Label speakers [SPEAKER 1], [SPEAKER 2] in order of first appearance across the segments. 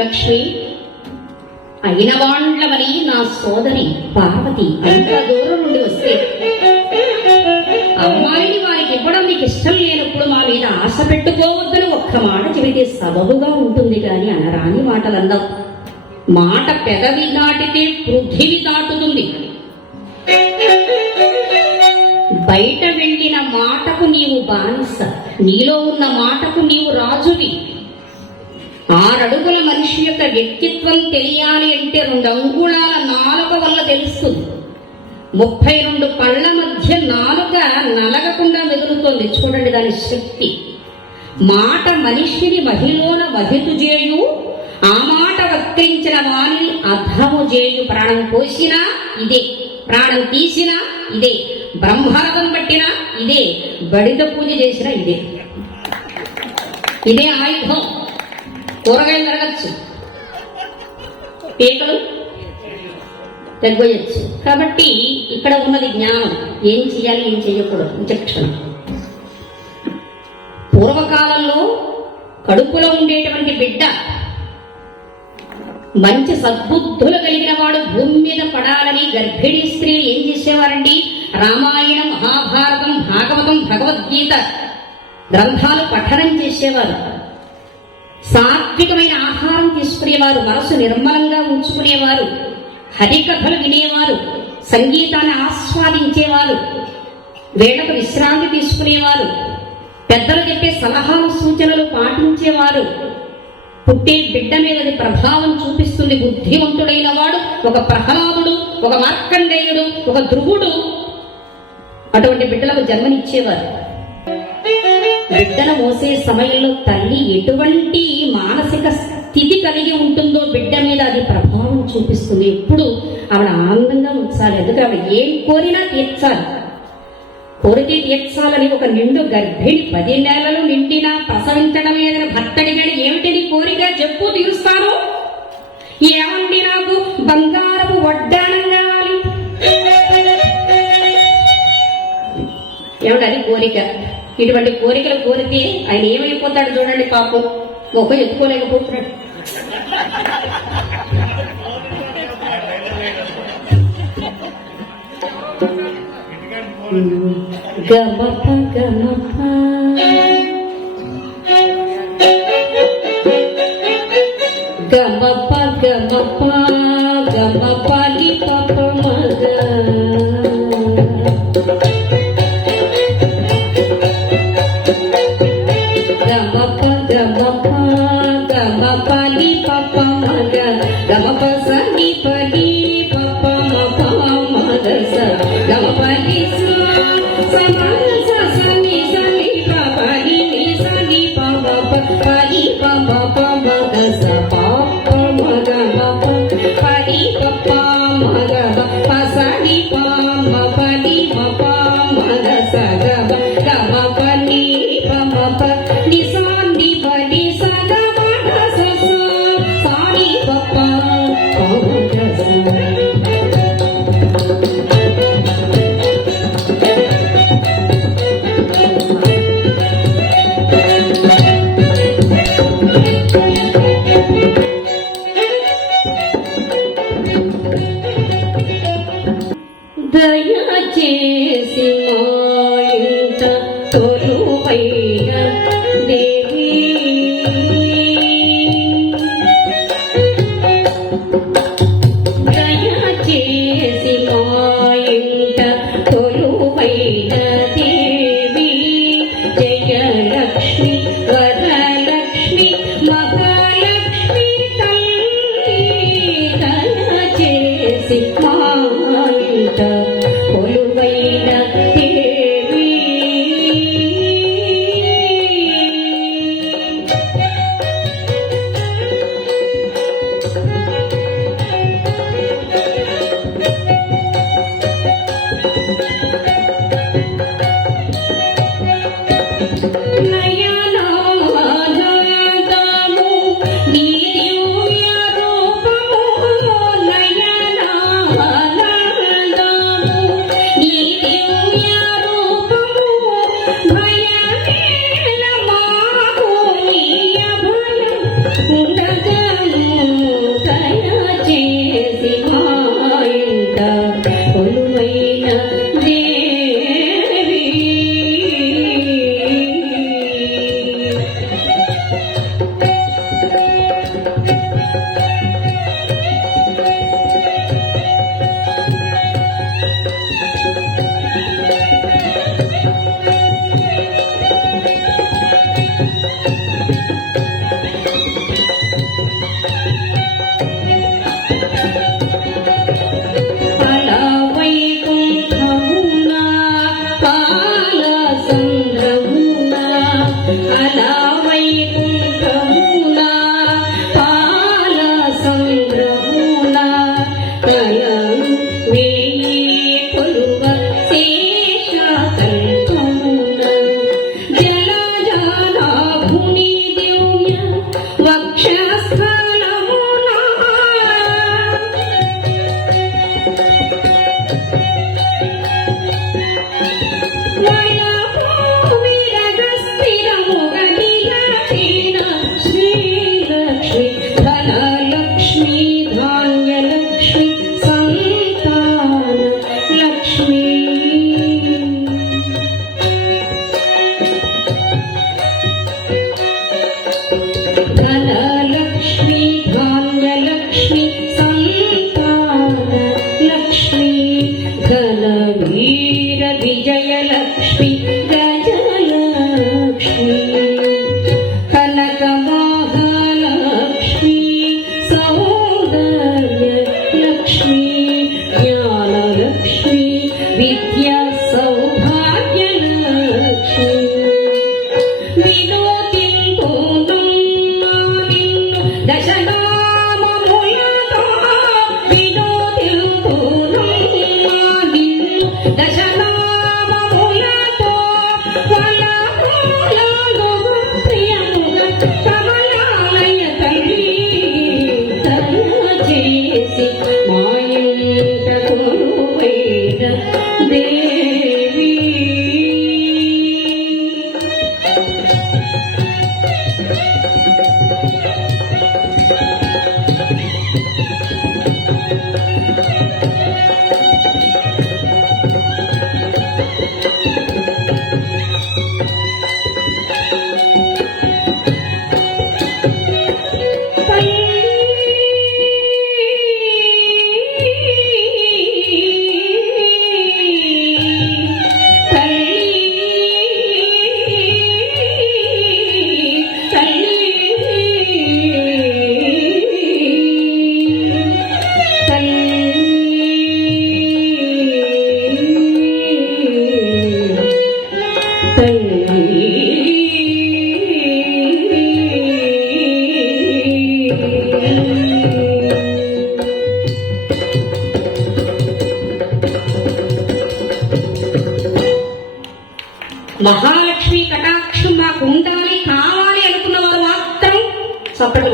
[SPEAKER 1] లక్ష్మి. అయిన వాండ్లమని నా సోదరి పార్వతి ఎంత దూరం నుండి వస్తే. అమ్మాయిని వారికి ఇవ్వడం నీకు ఇష్టం లేనప్పుడు మా మీద ఆశ పెట్టుకోవద్దని ఒక్క మాట చెబితే సబబుగా ఉంటుంది కాని అనరాని మాటలందాం. మాట పెదవి దాటితే పృథివి దాటుతుంది. బయట వెళ్ళిన మాటకు నీవు బానిస నీలో ఉన్న మాటకు నీవు రాజువి. ఆరడుగుల మనిషి యొక్క వ్యక్తిత్వం తెలియాలి అంటే రెండు అంగుళాల నాలుక వల్ల తెలుస్తుంది. ముప్పై రెండు కళ్ళ మధ్య నాలుక నలగకుండా మెదులుతోంది. చూడండి దాని శక్తి. మాట మనిషిని మహిళన వహితు చేయు ఆ మాట వక్రించిన వాణి అర్థము చేయు ప్రాణం పోసినా ఇదే. ప్రాణం తీసినా ఇదే. బ్రహ్మరథం పట్టినా ఇదే. బడిద పూజ చేసినా ఇదే. ఇదే ఆయుధం. కూరగాయలు తిరగచ్చు పీకలు తగ్గొయ్యచ్చు కాబట్టి ఇక్కడ ఉన్నది జ్ఞానం. ఏం చేయాలి ఏం చేయకూడదు విచక్షణ పూర్వకాలంలో కడుపులో ఉండేటువంటి బిడ్డ మంచి సద్బుద్ధులు కలిగిన వాడు భూమి మీద పడాలని గర్భిణీ స్త్రీ ఏం చేసేవారండి? రామాయణం మహాభారతం భాగవతం భగవద్గీత గ్రంథాలు పఠనం చేసేవారు. సాత్వికమైన ఆహారం తీసుకునేవారు మనసు నిర్మలంగా ఉంచుకునేవారు హరికథలు వినేవారు సంగీతాన్ని ఆస్వాదించేవారు వేళకు విశ్రాంతి తీసుకునేవారు పెద్దలు చెప్పే సలహాలు సూచనలు పాటించేవారు. పుట్టే బిడ్డ మీదది ప్రభావం చూపిస్తుంది బుద్ధివంతుడైన వాడు ఒక ప్రహ్లాదుడు ఒక మార్కండేయుడు ఒక ధ్రువుడు. అటువంటి బిడ్డలకు జన్మనిచ్చేవారు. బిడ్డను మోసే సమయంలో తల్లి ఎటువంటి మానసిక స్థితి కలిగి ఉంటుందో బిడ్డ మీద అది ప్రభావం చూపిస్తుంది. ఎప్పుడు ఆవిడ ఆనందంగా ఉంచాలి. ఎందుకంటే ఆవిడ ఏం కోరినా తీర్చాలి. కోరితే తీర్చాలని ఒక నిండు గర్భిణి పది నెలలు నిండినా ప్రసవించడం లేదని భర్త అడిగాడు ఏమిటి నీ కోరిక? చెప్పు తీరుస్తాను. ఏమండి నాకు? బంగారపు వడ్డానం కావాలి. ఏమిటది కోరిక? ఇటువంటి కోరికలు కోరితే ఆయన ఏమైపోతాడు చూడండి పాపం మొక్క ఎత్తుకోలేకపోతున్నాడు గమప గమప గమప గమప గమప ని take it. sweet.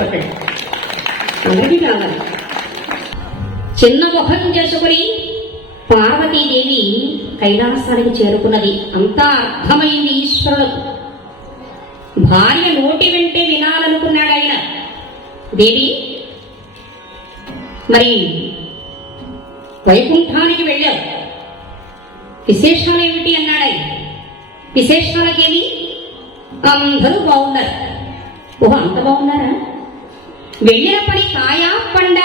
[SPEAKER 1] చెప్పండి. కావాలి చిన్న మొహం చేసుకుని పార్వతీదేవి కైలాసానికి చేరుకున్నది. అంతా అర్థమైంది ఈశ్వరులకు భార్య నోటి వెంటే వినాలనుకున్నాడు ఆయన. దేవి మరి వైకుంఠానికి వెళ్ళావు. విశేషాలు ఏమిటి అన్నాడు ఆయన. విశేషాలకేమి? అందరూ బాగున్నారు. ఓహో అంత బాగున్నారా? వెళ్ళిన పని కాయ పండ.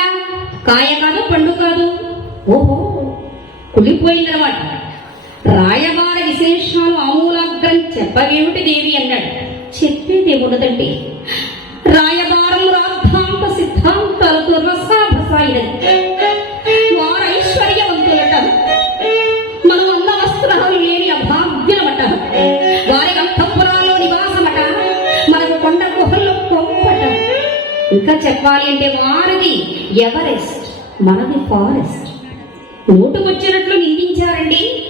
[SPEAKER 1] కాయ కాదు పండు కాదు. ఓహో కుళ్ళిపోయిందనమాట రాయబార విశేషాలు ఆమూలాగ్రం చెప్పవేమిటి దేవి అన్నాడు. చెప్పేది చెప్పేదేమున్నదండి రాయబారం రాద్ధాంత సిద్ధాంతాలతో రసాభసాయినది. ఇంకా చెప్పాలి అంటే వారిది ఎవరెస్ట్? మనది ఫారెస్ట్. నోటుకొచ్చినట్లు నిందించారండి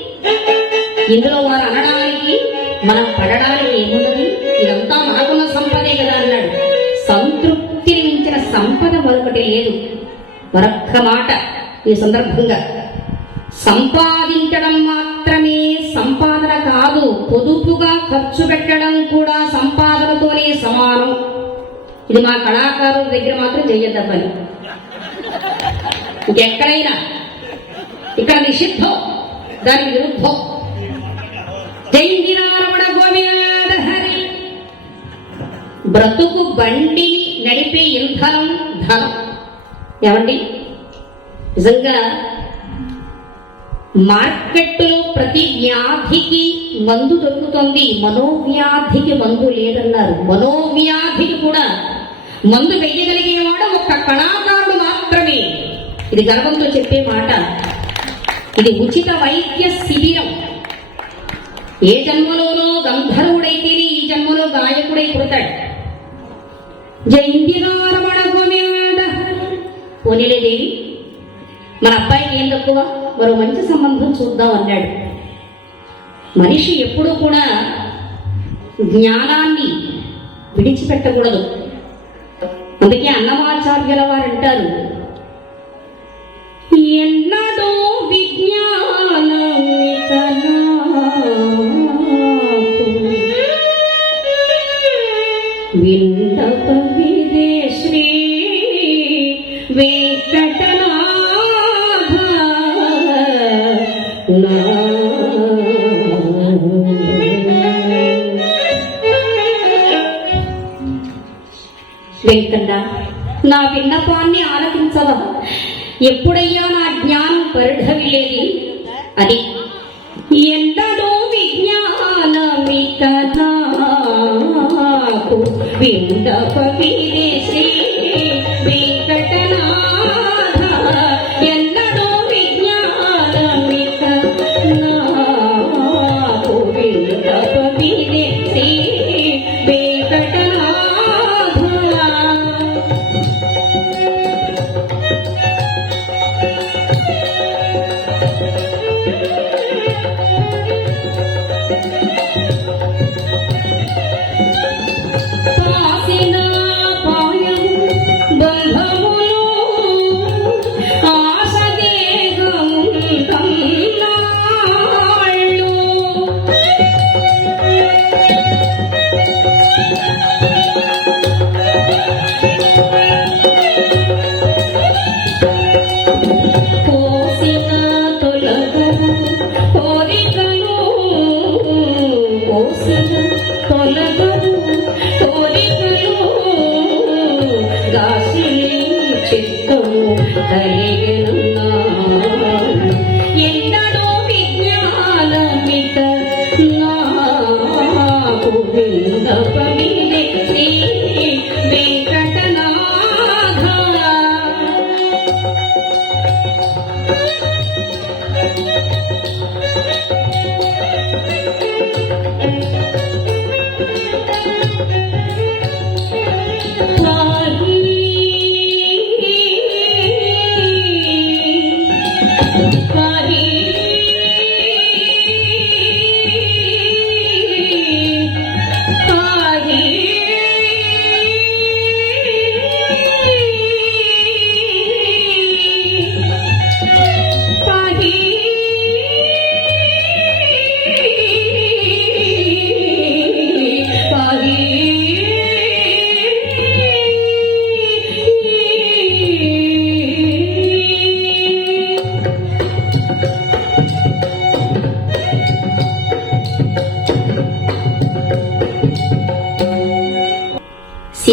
[SPEAKER 1] ఇందులో వారు అనడానికి మనం పడడానికి ఏమున్నది ఇదంతా మనకున్న సంపదే కదా అన్నాడు. సంతృప్తిని మించిన సంపద మరొకటి లేదు. మరొక్క మాట ఈ సందర్భంగా. సంపాదించడం మాత్రమే సంపాదన కాదు పొదుపుగా ఖర్చు పెట్టడం కూడా సంపాదనతోనే సమానం. ఇది మా కళాకారుల దగ్గర మాత్రం చెయ్యొద్ద పని ఇంకెక్కడైనా. ఇక్కడ నిషిద్ధం. దాని విరుద్ధం. జైందిరారమణ బ్రతుకు బండి నడిపే ఇంధనం ధనం. ఏమండి? నిజంగా మార్కెట్లో ప్రతి వ్యాధికి మందు దొరుకుతుంది. మనోవ్యాధికి మందు లేదన్నారు. మనోవ్యాధికి కూడా మందు వెయ్యగలిగేవాడు ఒక్క కళాకారుడు మాత్రమే. ఇది గర్వంతో చెప్పే మాట. ఇది ఉచిత వైద్య శిబిరం. ఏ జన్మలోనో గంధర్వుడైతేనే ఈ జన్మలో గాయకుడై పుడతాడు. జయంతినారమణ గోవింద పోనీలే దేవి మన అబ్బాయికి ఏం తక్కువ? మరో మంచి సంబంధం చూద్దాం అన్నాడు. మనిషి ఎప్పుడూ కూడా జ్ఞానాన్ని విడిచిపెట్టకూడదు. అందుకే అన్నమాచార్యుల వారు అంటారు నా విన్నపాన్ని ఆలకించవా ఎప్పుడయ్యా నా జ్ఞానం పరిఢవిలేది అది ఎందడో విజ్ఞానమిక నాకు విందప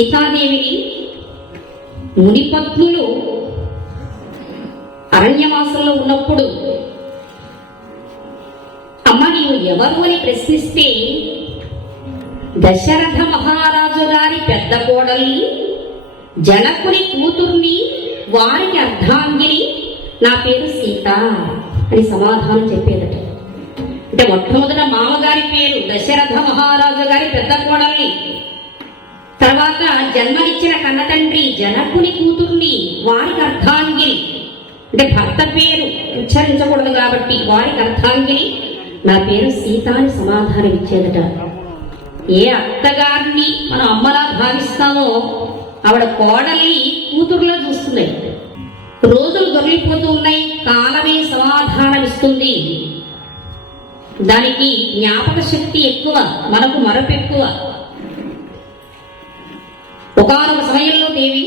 [SPEAKER 1] సీతాదేవిని మునిపత్నులు అరణ్యవాసంలో ఉన్నప్పుడు అమ్మ నీవు ఎవరు అని ప్రశ్నిస్తే దశరథ మహారాజు గారి పెద్ద కోడల్ని జనకుని కూతుర్ని వారికి అర్ధాంగిని నా పేరు సీత అని సమాధానం చెప్పేదట. అంటే మొట్టమొదట మామగారి పేరు దశరథ మహారాజు గారి పెద్ద కోడల్ని తర్వాత జన్మనిచ్చిన కన్నతండ్రి జనకుని కూతుర్ని వారికి అర్ధాంగిని అంటే భర్త పేరు ఉచ్చరించకూడదు కాబట్టి వారికి అర్థాంగిని నా పేరు సీత అని సమాధానం ఇచ్చేదట. ఏ అత్తగారిని మనం అమ్మలా భావిస్తామో ఆవిడ కోడల్ని కూతురులో చూస్తుంది. రోజులు దొరికిపోతూ ఉన్నాయి కాలమే సమాధానం ఇస్తుంది దానికి జ్ఞాపక శక్తి ఎక్కువ మనకు మరొక ఎక్కువ ఒకనొక సమయంలో దేవి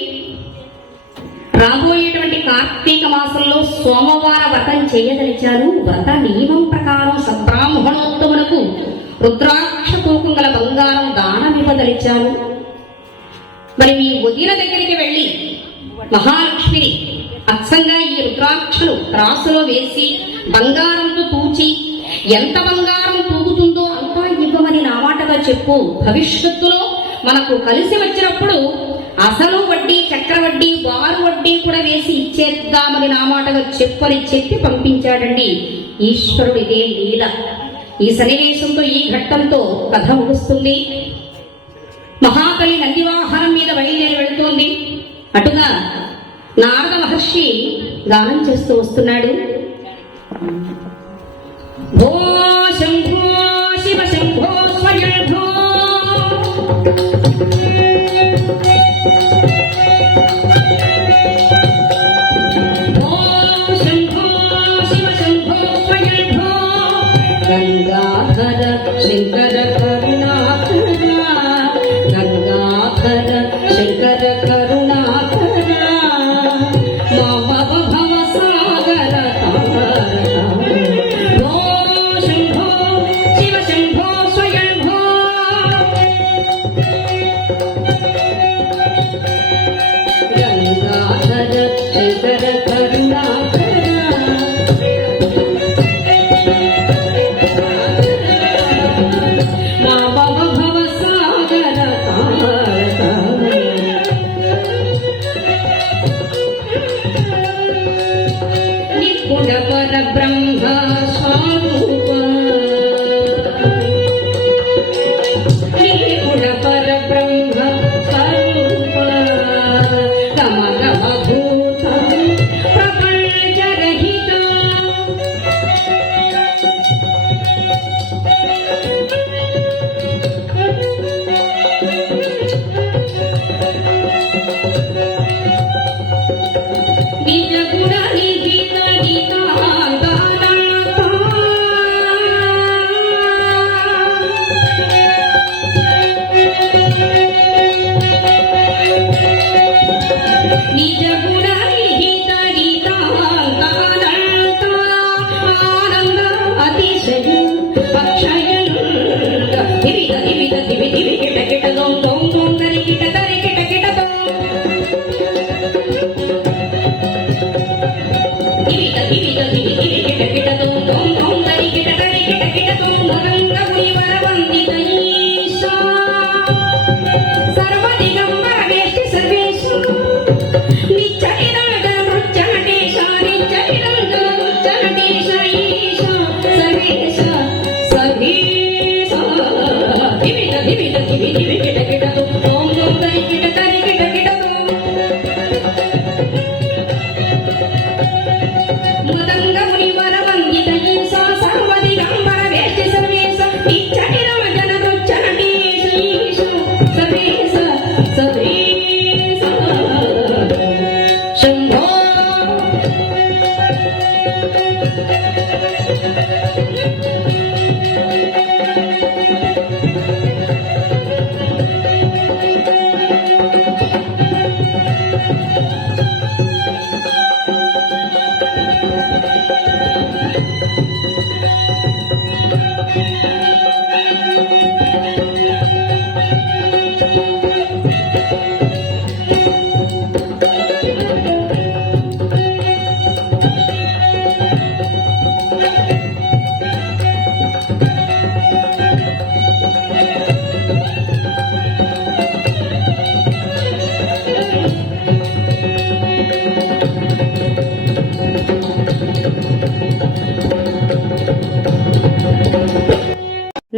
[SPEAKER 1] రాబోయేటువంటి కార్తీక మాసంలో సోమవార వ్రతం చేయదలిచారు. వ్రత నియమం ప్రకారం సబ్రాహ్మణోత్తములకు రుద్రాక్ష తూకం గల బంగారం దానమివ్వదలిచారు మరి మీ వదిన దగ్గరికి వెళ్ళి మహాలక్ష్మిని అచ్చంగా ఈ రుద్రాక్షలు రాసులో వేసి బంగారంతో తూచి ఎంత బంగారం తూగుతుందో అంతా ఇవ్వమని నా మాటగా చెప్పు. భవిష్యత్తులో మనకు కలిసి వచ్చినప్పుడు అసలు వడ్డీ చక్రవడ్డీ వారు వడ్డీ కూడా వేసి ఇచ్చేద్దామని నా మాటగా చెప్పని చెప్పి పంపించాడండి. ఈశ్వరుడిదే లీల. ఈ సన్నివేశంతో ఈ ఘట్టంతో కథ ముగుస్తుంది. మహాకలి నందివాహనం మీద బయలుదేరి వెళుతోంది. అటుగా నారద మహర్షి గానం చేస్తూ వస్తున్నాడు. భో శంభు thank you Amen.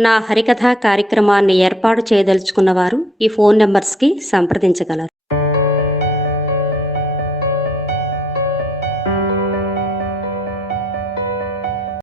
[SPEAKER 2] నా హరికథ కార్యక్రమాన్ని ఏర్పాటు చేయదలుచుకున్న వారు ఈ ఫోన్ నెంబర్స్కి సంప్రదించగలరు.